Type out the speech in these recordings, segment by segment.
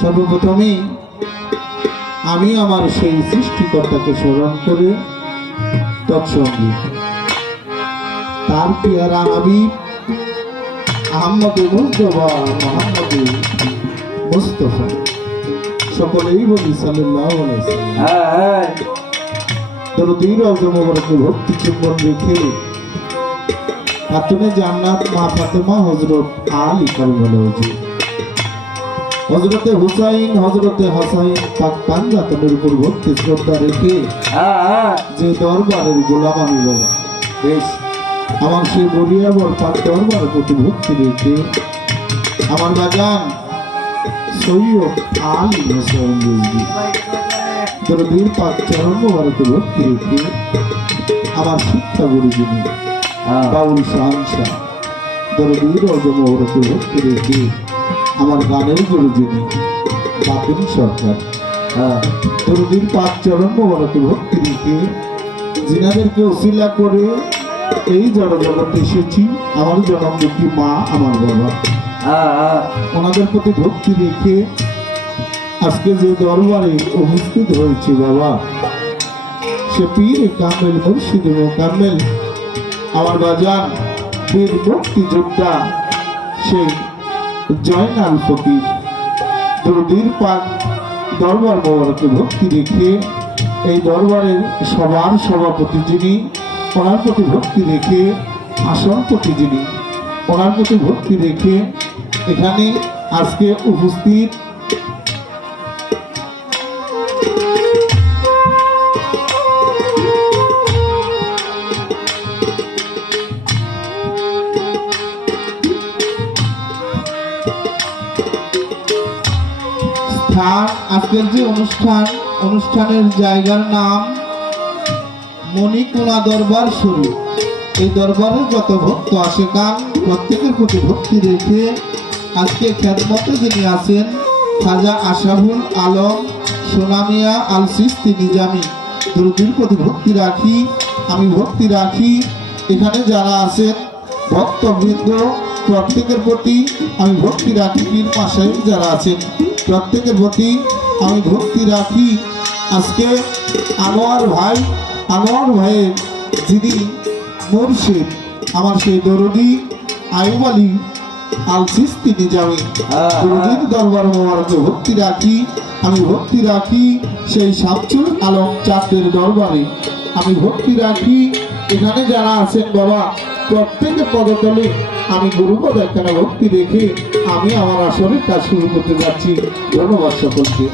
সর্বপ্রথমে আমি আমার সেই সৃষ্টিকর্তাকে স্মরণ করে তৎসঙ্গে তার পেয়ারা আমি আহম্মদে মুস্তফা। সকলেই বলি হ্যাঁ হ্যাঁ। দরদির অগ্রমবরকে ভক্তি চুম্বন রেখে খাতুনে জান্নাত মা ফাতেমা হজরত আলী কারবালা হজরতে হুসাইন হজরতে হাসাইন পাক পাঞ্জাতনের উপর ভক্তি শ্রদ্ধা রেখে হ্যাঁ যে দরবারের গোলাম আমি বাবা। বেশ আমার সেই বরিয়াবর পাক দরবারের প্রতি ভক্তি রেখে আমার বাগান সৈয়দ আলী হোসেন রিজভী দরদির পাক চরণ মোবারকে ভক্তি রেখে আমার শিক্ষা গুরু যিনি বাউল শাহনশাহ দরদির অজমোহরকে ভক্তি রেখে আমার গানের গুরু যিনি বাপিন সরকার দরদির পাক চরণ মোবারকে ভক্তি রেখে জিনাদেরকে ওসিলা করে এই জড় জগতে এসেছি আমার জনম দুঃখী মা আমার বাবা? ওনাদের প্রতি ভক্তি রেখে আজকে যে দরবারে উপস্থিত হয়েছে বাবা সে পীর কামেল মুর্শিদ কামেল আমার বাজান বীর মুক্তি যোদ্ধা সেই জয়নাল ফকির। দুর্দীর পাক দরবার মোবারকে ভক্তি রেখে এই দরবারের সবার সভাপতি যিনি ওনার প্রতি ভক্তি রেখে আসন প্রতি যিনি ওনার প্রতি ভক্তি রেখে এখানে আজকে উপস্থিত আজকের যে অনুষ্ঠান, অনুষ্ঠানের জায়গার নাম মণিকুলা দরবার শুরু। এই দরবারে যত ভক্ত আসে কান প্রত্যেকের প্রতি ভক্তি রেখে আজকে খ্যাতমতে যিনি আছেন, খাজা আশাহুল আলম, সোনামিয়া আল সিস্তি নিজামি দুরুদির প্রতি ভক্তি রাখি, আমি ভক্তি রাখি। এখানে যারা আছেন, ভক্তবৃন্দ, প্রত্যেকের প্রতি আমি ভক্তি রাখি, পীর মাসাই যারা আছেন, প্রত্যেকের প্রতি আমি ভক্তি রাখি। আজকে আনোয়ার ভাই আনোয়ার ভাইয়ের যিনি মুর্শিদ আমার সেই দরদি আয়ুব আলী আল সিস্তি নিজামি। হ্যাঁ, দরদির দরবার মোবারকে ভক্তি রাখি আমি ভক্তি রাখি সেই শামসুল আলম চাঁদের দরবারে। আমি ভক্তি রাখি এখানে যারা আছেন বাবা প্রত্যেকের পদতলে আমি গুরুপদ একখানা ভক্তি রেখে আমি আমার আসরের কাজ শুরু করতে যাচ্ছি। ধন্যবাদ সকলকে।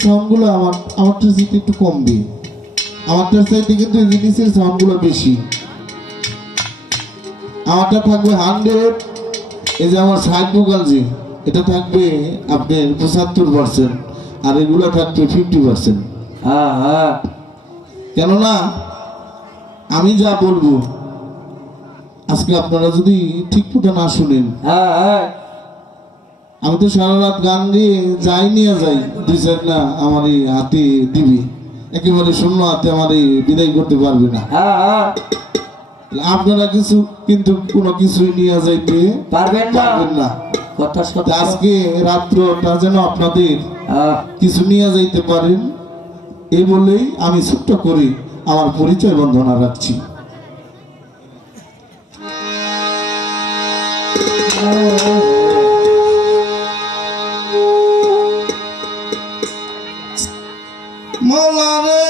সাউন্ডগুলো আমার আমারটার চাইতে একটু কম দিই আমারটার চাইতে কিন্তু জিনিসের সাউন্ডগুলো বেশি। আমারটা থাকবে হান্ড্রেড এই যে আমার সাইড এটা থাকবে আপনার পঁচাত্তর পার্সেন্ট আর এগুলো থাকবে ফিফটি পার্সেন্ট হ্যাঁ হ্যাঁ কেননা আমি যা বলব আজকে আপনারা যদি ঠিক মতো না শুনেন হ্যাঁ হ্যাঁ। আমি তো সারা রাত গান দিয়ে যাই নিয়ে যাই। দুই চার না আমার এই হাতে দিবি। একেবারে শূন্য হাতে আমার এই বিদায় করতে পারবে না। হ্যাঁ হ্যাঁ। আপনারা কিছু কিন্তু কোনো কিছুই নিয়ে যাইতে পারবেন না। আজকে রাত্রটা যেন আপনাদের হ্যাঁ। কিছু নিয়ে যাইতে পারেন। এই বলেই আমি ছোট্ট করে আমার পরিচয় বন্ধনা রাখছি। মোলা রে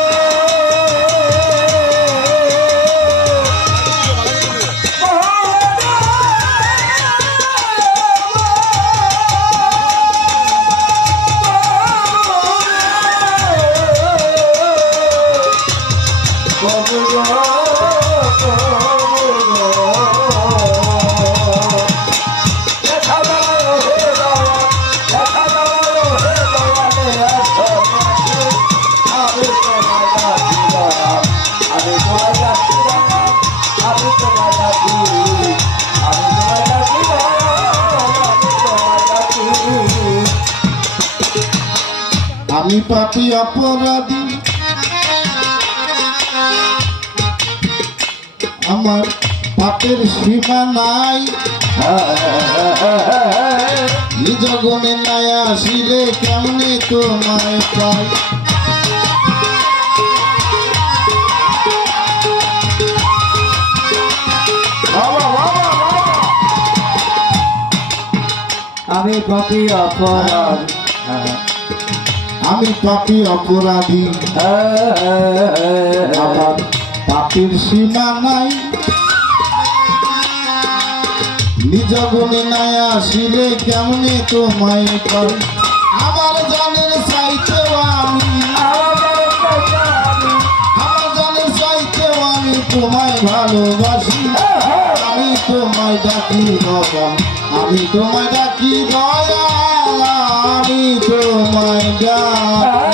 আমি পাপি অপরাধী। আমার পাপের সীমা নাই। নিজ গুণে নাই আসিলে কেমনে তোমায় পাই? আমি পাপি অপরাধ। আমি পাপি অপরাধী। আমার পাপির সীমা নাই। নিজ গুণে নাই আসিলে কেমনে তোমায় পাই? আমি তোমায় ডাকি দয়াল আমি তোমায় ডাকি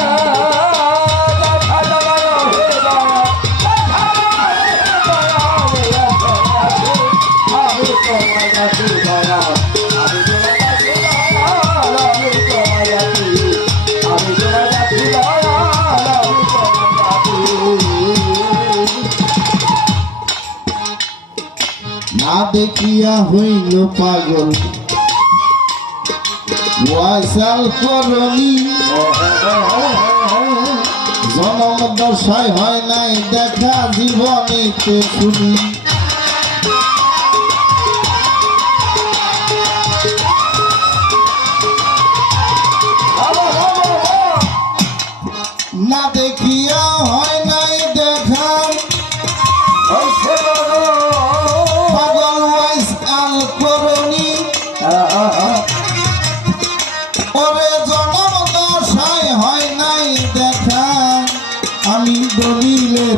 দেখিয়া হইল পাগল। ওয়াইসাল করনি। জনম দশায় হয় নাই দেখা জীবনে শুনি।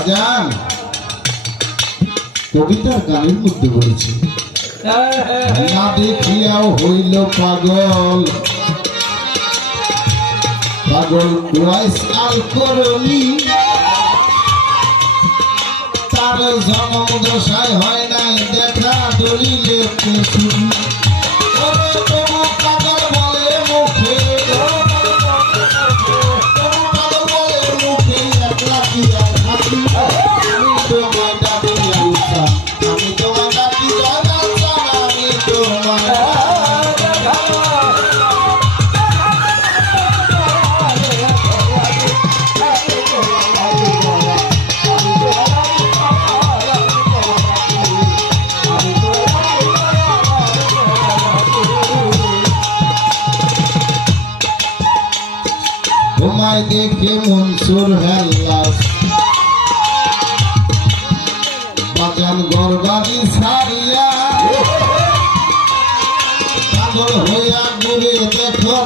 বাজান। কবিতার গানের মধ্যে বলেছি, না দেখিয়াও হইল পাগল। পাগল করলি তার জন্ম দশায় হয় নাই, দেখা দলিলে তোমায় দেখি মনসুর হেল্লাস। বাজান গরবাদি সারিয়া পাগল হইয়া ঘুরে দেখো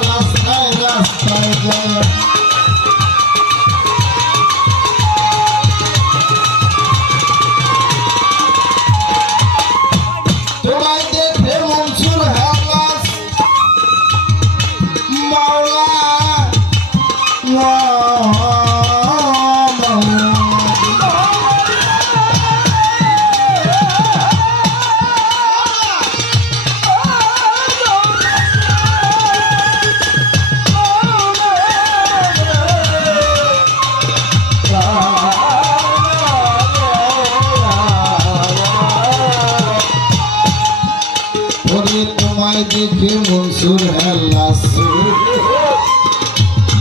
ওরে তোমায় দেখে মনসুর হেল্লাস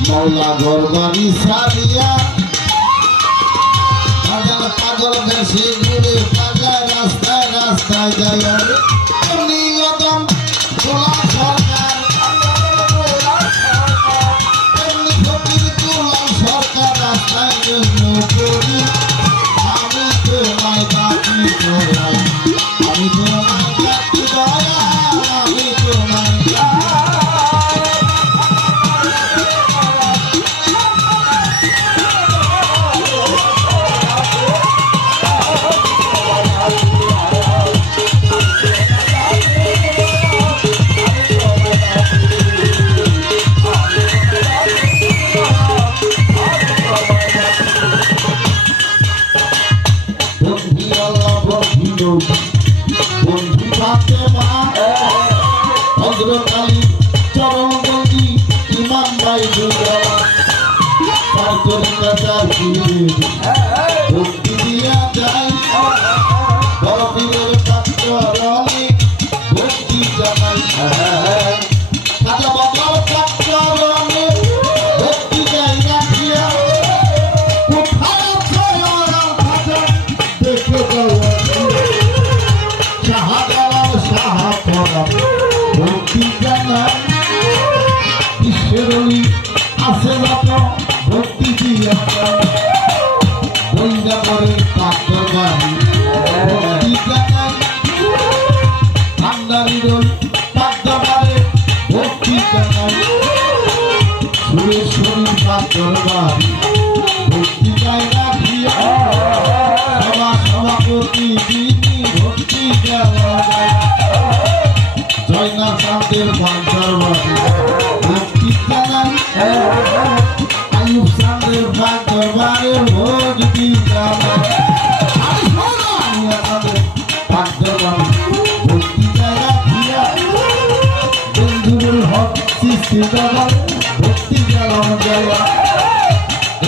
মৌলা গরবারি সারিয়া পাগল দেশে ঘুরে পাগলা রাস্তায় রাস্তায় যায় Música সুরেশ্বরী পাত্র বাড়ি ভক্তি যায় রাখিয়া সভা সভাপতি ভক্তি জানাই জয়না চাঁদের পাঞ্চার বাড়ি ভক্তি জানাই আয়ুব চাঁদের পাঞ্চার বাড়ি ভক্তি জানাই আমি শোনো জায়গা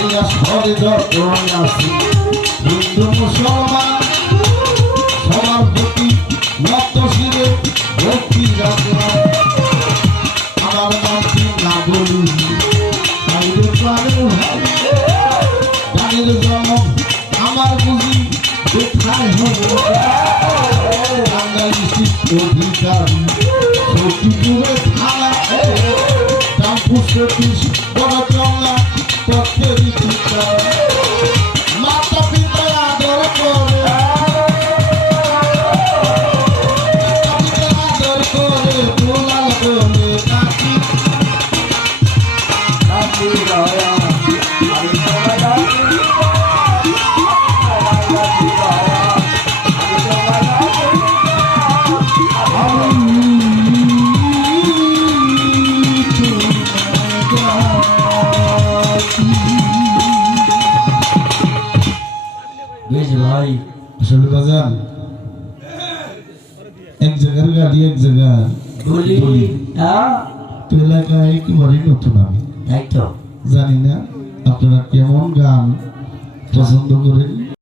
এই আসরে যত আছি হিন্দু, মুসলমান, সবার প্রতি নত শিরে ভক্তি জাগরণ আমার মন্ত্রী না বলি বাইরে ভাই। গানের জন্ম আমার বুঝি, কোথায় শিক্ষক অধিকারী সখীপুরে থানা। রামপুর সতীশ